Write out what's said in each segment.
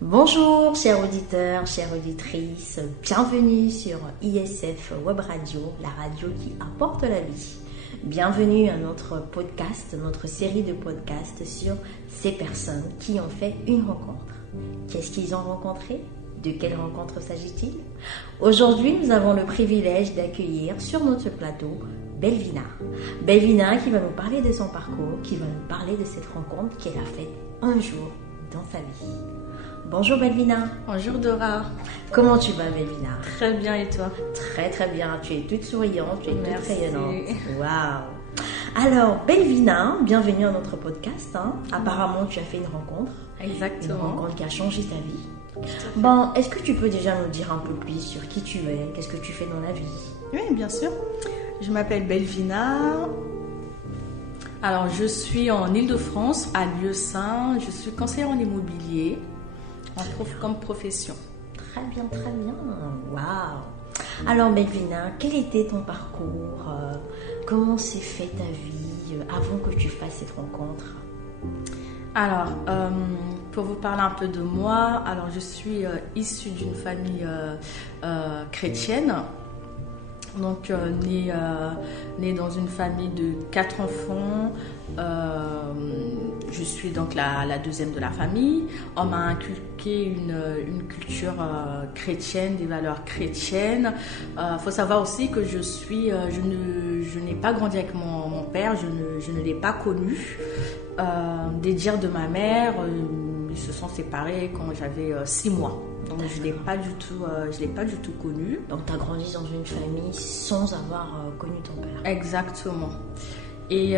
Bonjour chers auditeurs, chères auditrices, bienvenue sur ISF Web Radio, la radio qui apporte la vie. Bienvenue à notre podcast, notre série de podcasts sur ces personnes qui ont fait une rencontre. Qu'est-ce qu'ils ont rencontré? De quelle rencontre s'agit-il? Aujourd'hui, nous avons le privilège d'accueillir sur notre plateau Belvina. Belvina qui va nous parler de son parcours, qui va nous parler de cette rencontre qu'elle a faite un jour dans sa vie. Bonjour Belvina. Bonjour Dora. Comment tu vas Belvina? Très bien et toi? Très très bien, tu es toute souriante, tu es Merci. toute rayonnante. Waouh. Alors Belvina, bienvenue à notre podcast. Apparemment tu as fait une rencontre. Exactement. Une rencontre qui a changé ta vie. Bon, est-ce que tu peux déjà nous dire un peu plus sur qui tu es? Qu'est-ce que tu fais dans la vie? Oui, bien sûr. Je m'appelle Belvina. Alors, je suis en Île-de-France, à Lieu-Saint. Je suis conseillère en immobilier comme profession. Très bien, très bien. Waouh. Alors Belvina, quel était ton parcours? Comment s'est fait ta vie avant que tu fasses cette rencontre? Alors, pour vous parler un peu de moi, alors je suis issue d'une famille chrétienne. Donc, née dans une famille de 4 enfants. Je suis donc la deuxième de la famille. On m'a inculqué une culture chrétienne, des valeurs chrétiennes. Faut savoir aussi que je n'ai pas grandi avec mon père, je ne l'ai pas connu. Des dires de ma mère, ils se sont séparés quand j'avais 6 mois. Donc je ne l'ai pas du tout connu. Donc tu as grandi dans une famille sans avoir connu ton père. Exactement. Et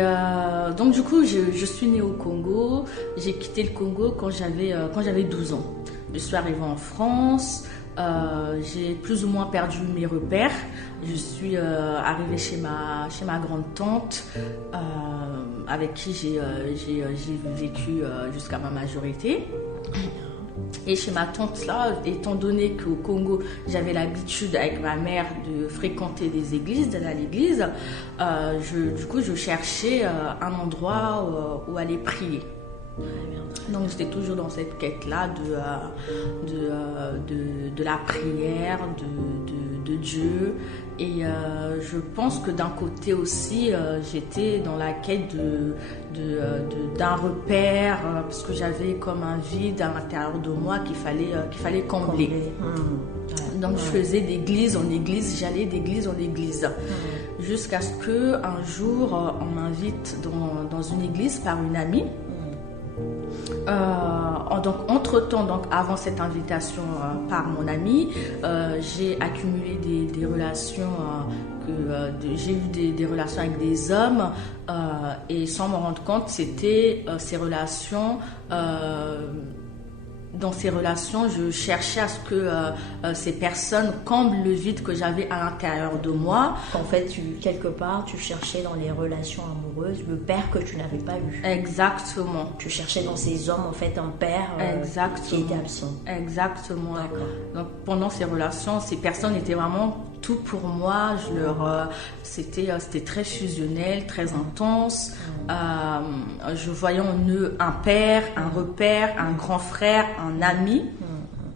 donc du coup, je suis née au Congo. J'ai quitté le Congo quand j'avais 12 ans. Je suis arrivée en France. J'ai plus ou moins perdu mes repères. Je suis arrivée chez ma grande-tante avec qui j'ai vécu jusqu'à ma majorité. Et chez ma tante là, étant donné qu'au Congo, j'avais l'habitude avec ma mère de fréquenter des églises, d'aller à l'église, du coup je cherchais un endroit où aller prier. Donc j'étais toujours dans cette quête-là de la prière, de Dieu. Et je pense que d'un côté aussi, j'étais dans la quête d'un repère, parce que j'avais comme un vide à l'intérieur de moi qu'il fallait combler. Donc je faisais d'église en église, j'allais d'église en église. Jusqu'à ce qu'un jour, on m'invite dans une église par une amie. Donc entre-temps, donc avant cette invitation par mon ami, j'ai accumulé des relations, j'ai eu des relations avec des hommes et sans me rendre compte, c'était ces relations. Dans ces relations, je cherchais à ce que ces personnes comblent le vide que j'avais à l'intérieur de moi. En fait, quelque part, tu cherchais dans les relations amoureuses le père que tu n'avais pas eu. Exactement. Tu cherchais dans ces hommes, en fait, un père qui était absent. Exactement. D'accord. Donc, pendant ces relations, ces personnes étaient vraiment tout pour moi. C'était très fusionnel, très intense. Je voyais en eux un père, un repère, un grand frère, un ami.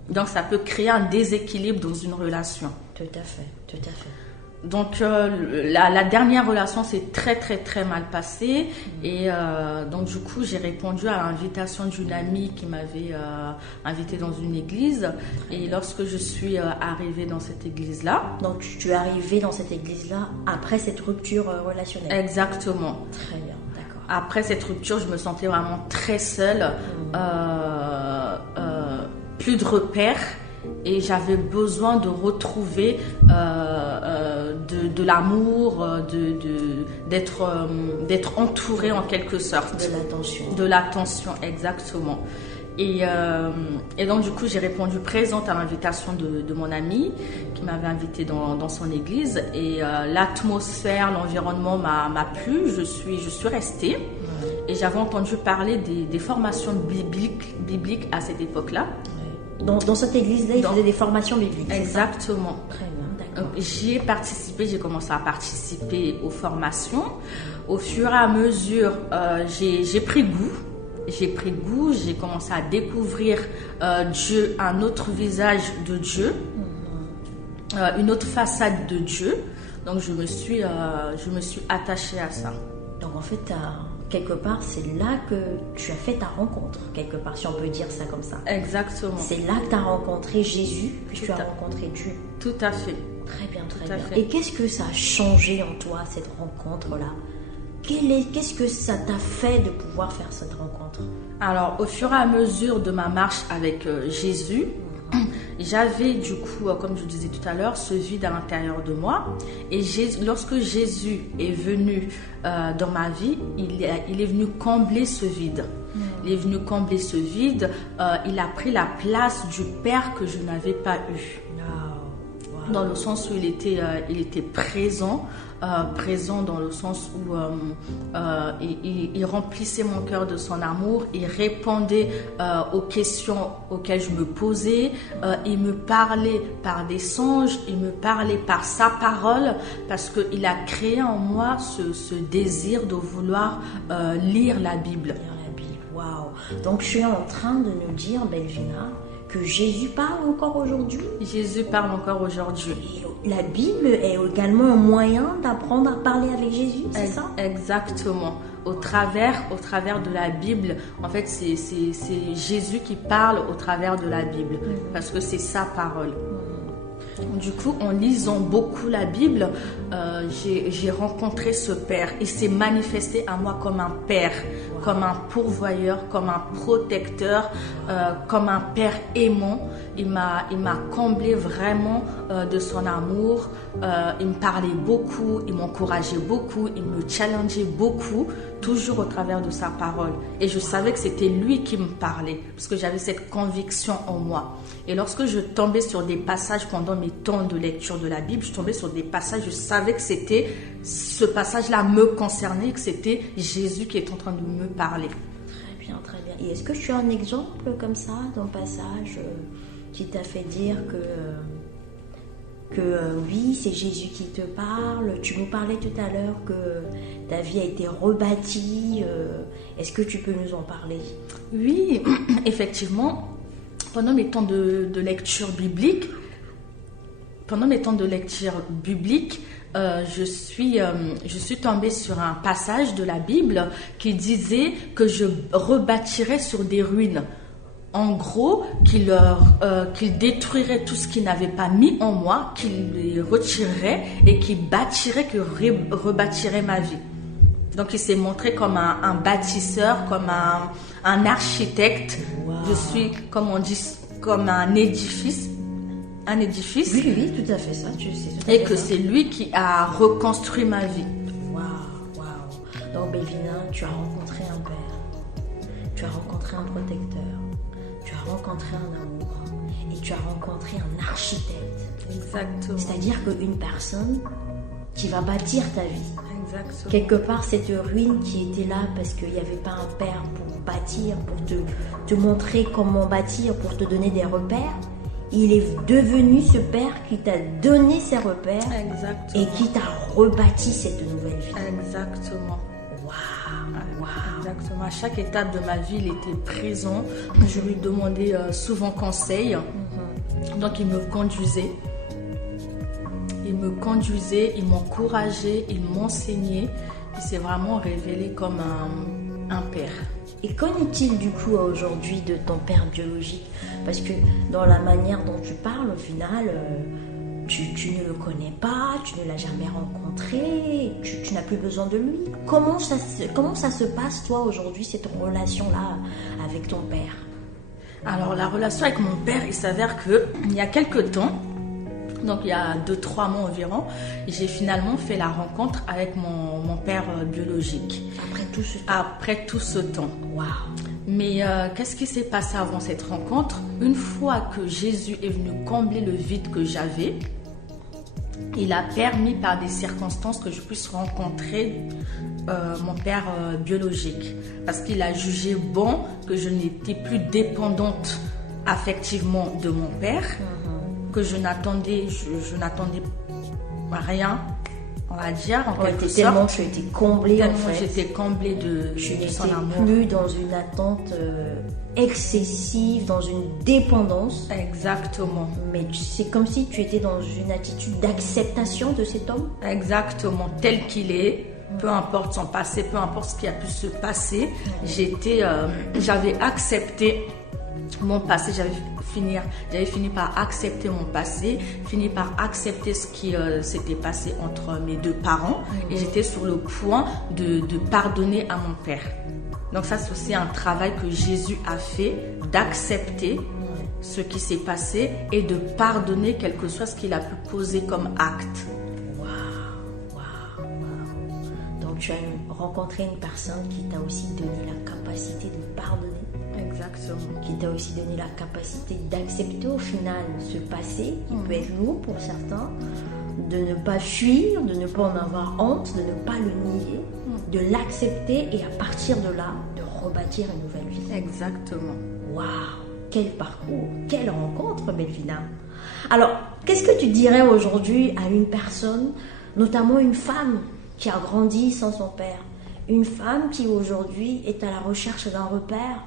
Donc ça peut créer un déséquilibre dans une relation. Tout à fait, tout à fait. Donc la dernière relation s'est très très très mal passée et donc du coup j'ai répondu à l'invitation d'une amie qui m'avait invitée dans une église et lorsque je suis arrivée dans cette église-là. Donc tu es arrivée dans cette église-là après cette rupture relationnelle. Exactement. Très bien, d'accord. Après cette rupture, je me sentais vraiment très seule, plus de repères. Et j'avais besoin de retrouver de l'amour, d'être entourée en quelque sorte. De l'attention. De l'attention, exactement. Et donc du coup, j'ai répondu présente à l'invitation de mon ami qui m'avait invitée dans son église. Et l'atmosphère, l'environnement m'a plu. Je suis restée. Et j'avais entendu parler des formations bibliques à cette époque-là. Dans cette église-là, ils faisaient des formations bibliques. Exactement. Très bien, d'accord. J'ai commencé à participer aux formations. Au fur et à mesure, j'ai pris goût j'ai pris goût, j'ai commencé à découvrir Dieu, un autre visage de Dieu, une autre façade de Dieu. Donc je me suis attachée à ça. Donc en fait, quelque part, c'est là que tu as fait ta rencontre, quelque part, si on peut dire ça comme ça. Exactement. C'est là que tu as rencontré Jésus, que tu as rencontré Dieu. Tout à fait. Très bien, très bien. Et qu'est-ce que ça a changé en toi, cette rencontre-là? Qu'est-ce que ça t'a fait de pouvoir faire cette rencontre? Alors, au fur et à mesure de ma marche avec Jésus, j'avais du coup, comme je disais tout à l'heure, ce vide à l'intérieur de moi. Et lorsque Jésus est venu dans ma vie, il est venu combler ce vide. Il est venu combler ce vide. Il a pris la place du Père que je n'avais pas eu. Dans le sens où il était présent, présent dans le sens où il remplissait mon cœur de son amour, il répondait aux questions auxquelles je me posais, il me parlait par des songes, il me parlait par sa parole, parce qu'il a créé en moi ce désir de vouloir lire la Bible. Waouh! Donc je suis en train de nous dire, Belvina, que Jésus parle encore aujourd'hui. Jésus parle encore aujourd'hui. Et la Bible est également un moyen d'apprendre à parler avec Jésus, c'est ça? Exactement. Au travers de la Bible, en fait, c'est Jésus qui parle au travers de la Bible, parce que c'est sa parole. Du coup, en lisant beaucoup la Bible, j'ai rencontré ce Père. Il s'est manifesté à moi comme un Père, comme un pourvoyeur, comme un protecteur, comme un Père aimant. Il m'a comblé vraiment de son amour. Il me parlait beaucoup, il m'encourageait beaucoup, il me challengeait beaucoup, toujours au travers de sa parole. Et je savais que c'était lui qui me parlait, parce que j'avais cette conviction en moi. Et lorsque je tombais sur des passages pendant mes temps de lecture de la Bible, je tombais sur des passages, je savais que ce passage-là me concernait, que c'était Jésus qui est en train de me parler. Très bien, très bien. Et est-ce que tu as un exemple comme ça, d'un passage qui t'a fait dire que oui, c'est Jésus qui te parle? Tu nous parlais tout à l'heure que ta vie a été rebâtie. Est-ce que tu peux nous en parler? Oui, effectivement. Pendant mes temps de lecture biblique, je suis tombée sur un passage de la Bible qui disait que je rebâtirais sur des ruines. En gros, qu'il détruirait tout ce qu'il n'avait pas mis en moi, qu'il les retirerait et qu'il rebâtirait ma vie. Donc, il s'est montré comme un bâtisseur, comme un architecte. Wow. Je suis, comme on dit, comme un édifice. Un édifice. Oui, tout à fait ça. Tu sais, et que c'est lui qui a reconstruit ma vie. Waouh. Donc, Belvina, tu as rencontré un père. Tu as rencontré un protecteur. Tu as rencontré un amour. Et tu as rencontré un architecte. Exactement. C'est-à-dire qu'une personne qui va bâtir ta vie. Exactement. Quelque part, cette ruine qui était là parce qu'il n'y avait pas un père pour bâtir, pour te montrer comment bâtir, pour te donner des repères, il est devenu ce père qui t'a donné ses repères. Exactement. Et qui t'a rebâti cette nouvelle vie. Exactement. Waouh. Exactement. À chaque étape de ma vie, il était présent. Je lui demandais souvent conseil. Donc, il me conduisait. Il m'encourageait, il m'enseignait. Il s'est vraiment révélé comme un père. Et qu'en est-il du coup aujourd'hui de ton père biologique? Parce que dans la manière dont tu parles, au final, tu ne le connais pas, tu ne l'as jamais rencontré, tu n'as plus besoin de lui. Comment ça se passe, toi, aujourd'hui, cette relation-là avec ton père? Alors, la relation avec mon père, il s'avère qu'il y a quelques temps, donc il y a 2-3 mois environ, j'ai finalement fait la rencontre avec mon père biologique. Après tout ce temps. Waouh. Mais qu'est-ce qui s'est passé avant cette rencontre? Une fois que Jésus est venu combler le vide que j'avais, il a permis par des circonstances que je puisse rencontrer mon père biologique. Parce qu'il a jugé bon que je n'étais plus dépendante affectivement de mon père, que je n'attendais rien on va dire, en quelque tellement sorte. tu étais comblée, en Tellement fait. j'étais comblée de Tu son n'étais amour. plus dans une attente excessive, dans une dépendance. Exactement. Mais c'est comme si tu étais dans une attitude d'acceptation de cet homme. Exactement, tel qu'il est. Peu importe son passé, peu importe ce qui a pu se passer, j'avais accepté mon passé, j'avais fini par accepter mon passé, fini par accepter ce qui s'était passé entre mes deux parents et j'étais sur le point de pardonner à mon père. Donc ça, c'est aussi un travail que Jésus a fait, d'accepter ce qui s'est passé et de pardonner quel que soit ce qu'il a pu poser comme acte. Donc tu as rencontré une personne qui t'a aussi donné la capacité de pardonner. Exactement. Qui t'a aussi donné la capacité d'accepter au final ce passé qui peut être lourd pour certains, de ne pas fuir, de ne pas en avoir honte, de ne pas le nier, de l'accepter et à partir de là, de rebâtir une nouvelle vie. Exactement. Waouh, quel parcours, quelle rencontre, Belvina. Alors, qu'est-ce que tu dirais aujourd'hui à une personne, notamment une femme qui a grandi sans son père, une femme qui aujourd'hui est à la recherche d'un repère,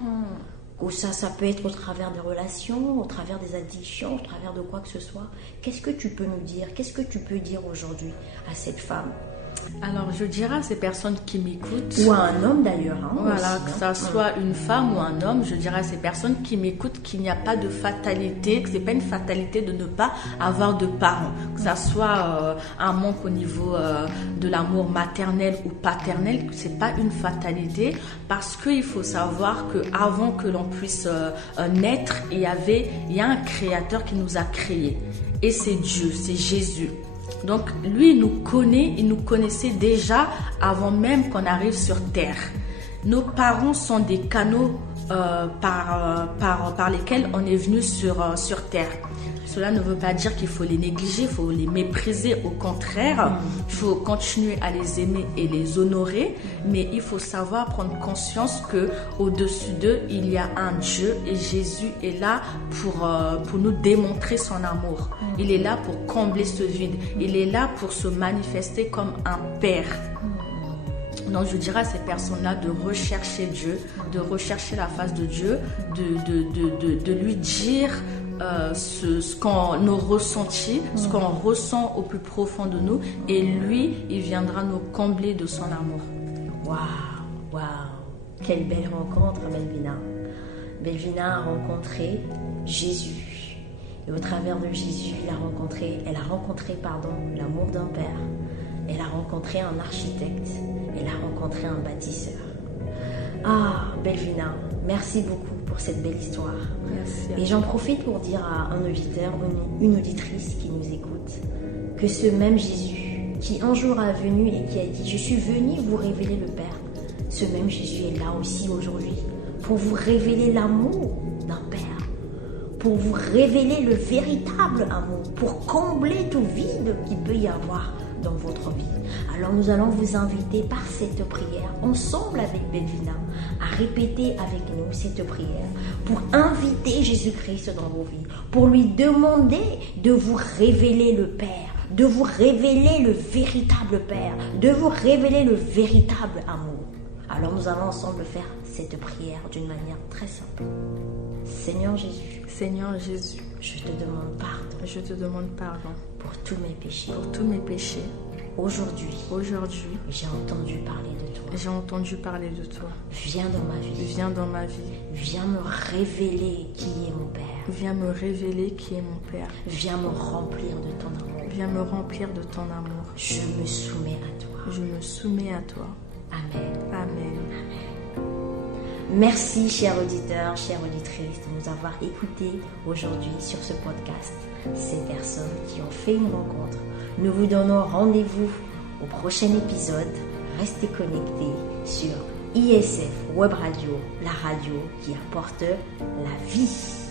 ou ça peut être au travers des relations, au travers des addictions, au travers de quoi que ce soit. Qu'est-ce que tu peux nous dire? Qu'est-ce que tu peux dire aujourd'hui à cette femme? Alors, je dirais à ces personnes qui m'écoutent, ou à un homme d'ailleurs, voilà, aussi, que ça soit une femme ou un homme, je dirais à ces personnes qui m'écoutent qu'il n'y a pas de fatalité, que c'est pas une fatalité de ne pas avoir de parents, que ça soit un manque au niveau de l'amour maternel ou paternel, c'est pas une fatalité, parce qu'il faut savoir que avant que l'on puisse naître, il y a un créateur qui nous a créés, et c'est Dieu, c'est Jésus. Donc lui, il nous connaissait déjà avant même qu'on arrive sur terre. Nos parents sont des canaux par lesquels on est venu sur terre. Cela ne veut pas dire qu'il faut les négliger, il faut les mépriser. Au contraire, il faut continuer à les aimer et les honorer. Mais il faut savoir prendre conscience que au-dessus d'eux, il y a un Dieu et Jésus est là pour nous démontrer son amour. Il est là pour combler ce vide. Il est là pour se manifester comme un père. Donc je dirais à ces personnes-là de rechercher Dieu, de rechercher la face de Dieu, de lui dire nos ressentis, ce qu'on ressent au plus profond de nous, et lui, il viendra nous combler de son amour. Waouh, quelle belle rencontre, Belvina. Belvina a rencontré Jésus, et au travers de Jésus, elle a rencontré l'amour d'un père. Elle a rencontré un architecte, elle a rencontré un bâtisseur. Ah, Belvina, merci beaucoup pour cette belle histoire. Merci. Et j'en profite pour dire à un auditeur, une auditrice qui nous écoute, que ce même Jésus, qui un jour est venu et qui a dit « Je suis venu vous révéler le Père », ce même Jésus est là aussi aujourd'hui pour vous révéler l'amour d'un Père, pour vous révéler le véritable amour, pour combler tout vide qu'il peut y avoir dans votre vie. Alors nous allons vous inviter par cette prière, ensemble avec Belvina, à répéter avec nous cette prière pour inviter Jésus-Christ dans vos vies, pour lui demander de vous révéler le Père, de vous révéler le véritable Père, de vous révéler le véritable amour. Alors nous allons ensemble faire cette prière d'une manière très simple. Seigneur Jésus, je te demande pardon pour tous mes péchés. Aujourd'hui, j'ai entendu parler de toi. Viens dans ma vie. Viens me révéler qui est mon Père. Viens me remplir de ton amour. Je me soumets à toi. Amen. Merci, chers auditeurs, chères auditrices, de nous avoir écoutés aujourd'hui sur ce podcast. Ces personnes qui ont fait une rencontre. Nous vous donnons rendez-vous au prochain épisode. Restez connectés sur ISF Web Radio, la radio qui apporte la vie.